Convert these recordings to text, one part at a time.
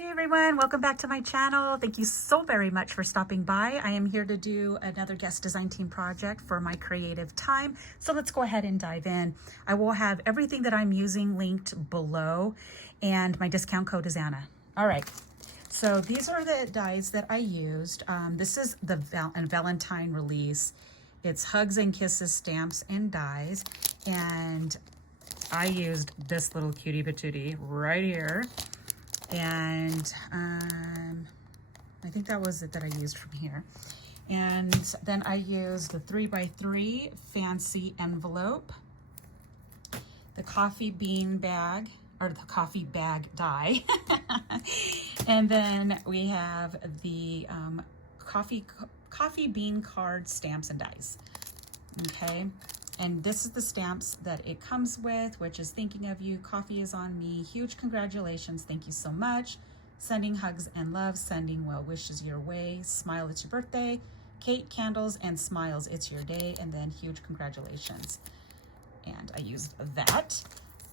Hey everyone, welcome back to my channel. Thank you so very much for stopping by. I am here to do another guest design team project for My Creative Time. So let's go ahead and dive in. I will have everything that I'm using linked below, and my discount code is Anna. All right, so these are the dies that I used. This is the Valentine release. It's Hugs and Kisses stamps and dies, and I used this little cutie patootie right here. And I think that was it that I used from here. And then I used the 3x3 fancy envelope, the coffee bean bag, or the coffee bag die. And then we have the coffee bean card stamps and dies. Okay. And this is the stamps that it comes with, which is thinking of you, coffee is on me, huge congratulations, thank you so much, sending hugs and love, sending well wishes your way, smile, it's your birthday, cake, candles, and smiles, it's your day, and then huge congratulations. And I used that.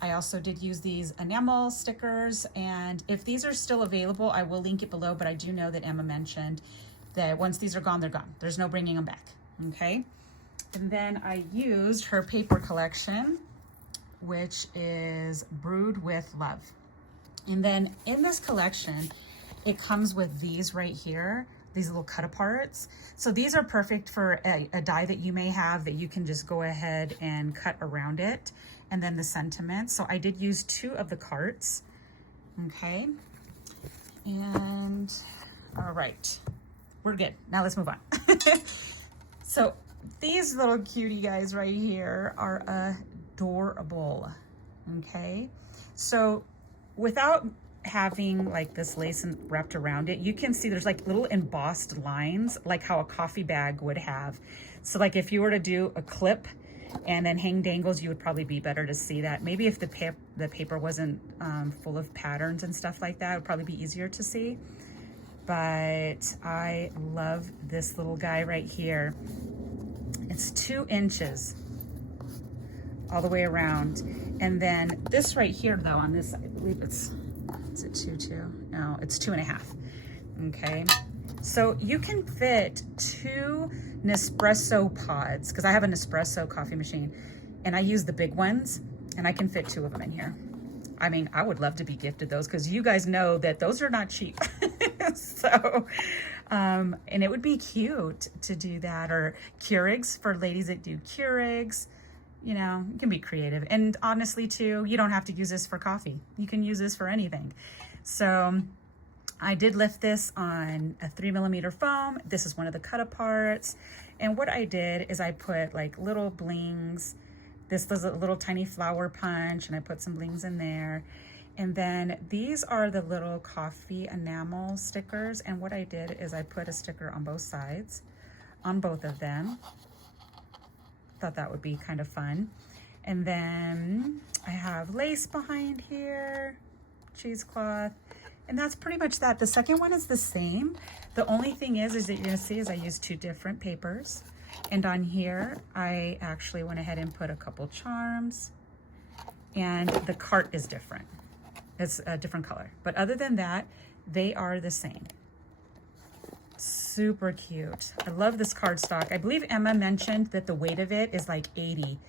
I also did use these enamel stickers, and if these are still available, I will link it below, but I do know that Emma mentioned that once these are gone, they're gone. There's no bringing them back, okay? And then I used her paper collection, which is Brewed with Love. And then in this collection, it comes with these right here, these little cut aparts. So these are perfect for a die that you may have that you can just go ahead and cut around it. And then the sentiments. So I did use 2 of the carts. Okay. And all right, we're good. Now let's move on. So these little cutie guys right here are adorable, okay? So without having like this lace wrapped around it, you can see there's like little embossed lines, like how a coffee bag would have. So like if you were to do a clip and then hang dangles, you would probably be better to see that. Maybe if the paper wasn't full of patterns and stuff like that, it would probably be easier to see. But I love this little guy right here. It's 2 inches all the way around. And then this right here though, on this side, I believe is it 2.2? No, it's 2.5. Okay. So you can fit 2 Nespresso pods, because I have a Nespresso coffee machine and I use the big ones, and I can fit 2 of them in here. I mean, I would love to be gifted those, because you guys know that those are not cheap. So, and it would be cute to do that, or Keurigs for ladies that do Keurigs. You know, you can be creative. And honestly too, you don't have to use this for coffee. You can use this for anything. So I did lift this on a 3mm foam. This is one of the cut aparts. And what I did is I put like little blings. This was a little tiny flower punch, and I put some blings in there. And then these are the little coffee enamel stickers. And what I did is I put a sticker on both sides, on both of them. Thought that would be kind of fun. And then I have lace behind here, cheesecloth, and that's pretty much that. The second one is the same. The only thing is that you're gonna see is I used 2 different papers. And on here, I actually went ahead and put a couple charms, and the cart is different. It's a different color. But other than that, they are the same. Super cute. I love this cardstock. I believe Emma mentioned that the weight of it is like 80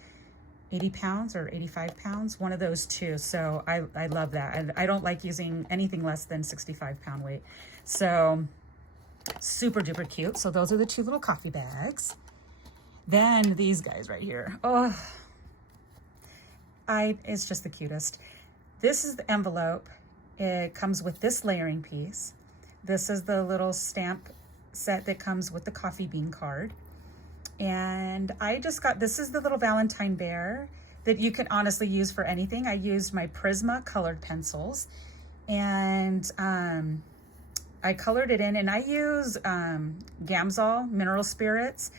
pounds or 85 pounds, one of those two. So I love that. I don't like using anything less than 65-pound weight. So super duper cute. So those are the 2 little coffee bags. Then these guys right here. Oh, it's just the cutest. This is the envelope. It comes with this layering piece. This is the little stamp set that comes with the coffee bean card. And I just got, this is the little Valentine bear that you can honestly use for anything. I used my Prisma colored pencils, and I colored it in, and I use Gamsol mineral spirits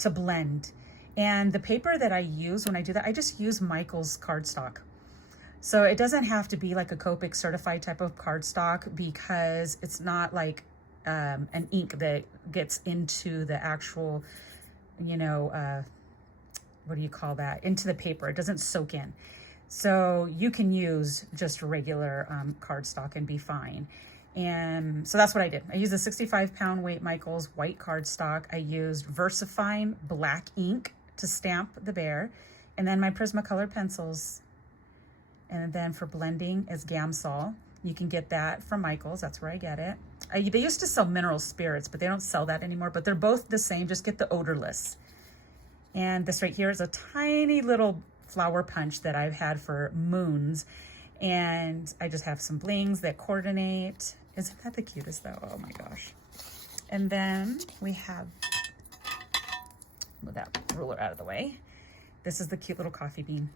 to blend. And the paper that I use when I do that, I just use Michael's cardstock. So it doesn't have to be like a Copic certified type of cardstock, because it's not like an ink that gets into the actual, you know, what do you call that? Into the paper. It doesn't soak in. So you can use just regular cardstock and be fine. And so that's what I did. I used a 65-pound weight Michaels white cardstock. I used VersaFine black ink to stamp the bear, and then my Prismacolor pencils. And then for blending is Gamsol. You can get that from Michaels. That's where I get it. They used to sell mineral spirits, but they don't sell that anymore. But they're both the same. Just get the odorless. And this right here is a tiny little flower punch that I've had for moons. And I just have some blings that coordinate. Isn't that the cutest though? Oh my gosh. And then we have, move that ruler out of the way. This is the cute little coffee bean.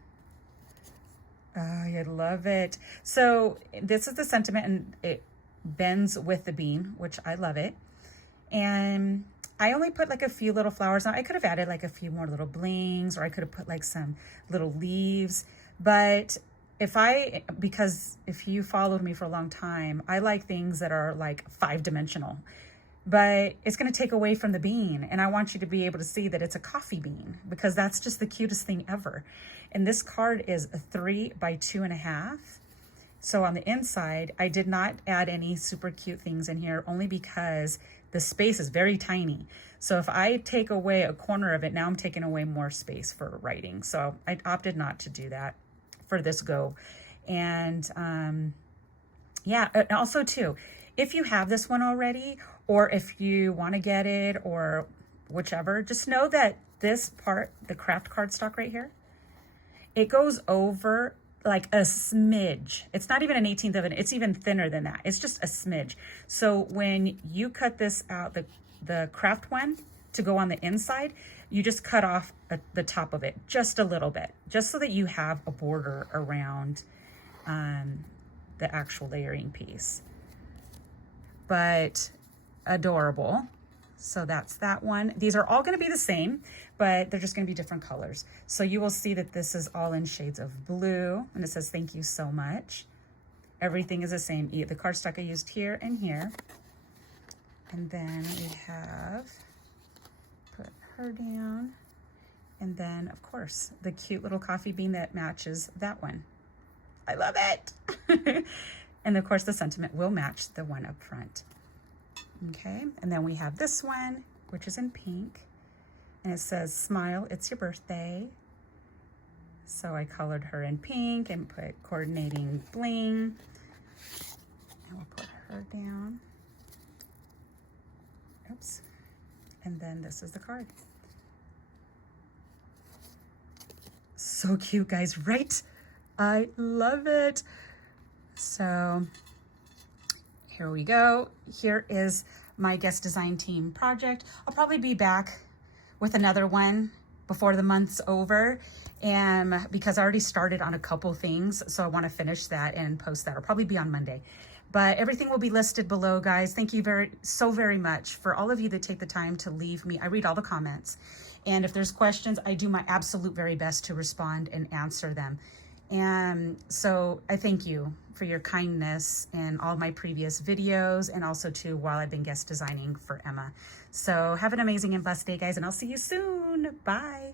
Oh, I love it. So this is the sentiment, and it bends with the bean, which I love it. And I only put like a few little flowers. Now I could have added like a few more little blings, or I could have put like some little leaves. But because if you followed me for a long time, I like things that are like 5-dimensional. But it's going to take away from the bean. And I want you to be able to see that it's a coffee bean, because that's just the cutest thing ever. And this card is a 3 by 2.5. So on the inside, I did not add any super cute things in here, only because the space is very tiny. So if I take away a corner of it, now I'm taking away more space for writing. So I opted not to do that for this go. And yeah, also too, if you have this one already, or if you want to get it, or whichever, just know that this part, the craft cardstock right here, it goes over like a smidge. It's not even an 1/18 of an, it's even thinner than that. It's just a smidge. So when you cut this out, the craft one, to go on the inside, you just cut off the top of it just a little bit, just so that you have a border around the actual layering piece. But adorable. So that's that one. These are all going to be the same, but they're just going to be different colors. So you will see that this is all in shades of blue, and it says thank you so much. Everything is the same. The cardstock I used here and here. And then we have, put her down. And then of course, the cute little coffee bean that matches that one. I love it. And of course the sentiment will match the one up front. Okay, and then we have this one, which is in pink, and it says, smile, it's your birthday. So I colored her in pink and put coordinating bling. And we'll put her down. Oops. And then this is the card. So cute, guys, right? I love it. So here we go. Here is my guest design team project. I'll probably be back with another one before the month's over, and because I already started on a couple things, so I want to finish that and post that. It'll probably be on Monday. But everything will be listed below, guys. Thank you so very much for all of you that take the time to leave me. I read all the comments. And if there's questions, I do my absolute very best to respond and answer them. And so I thank you for your kindness in all my previous videos, and also too while I've been guest designing for Emma. So have an amazing and blessed day, guys, and I'll see you soon. Bye.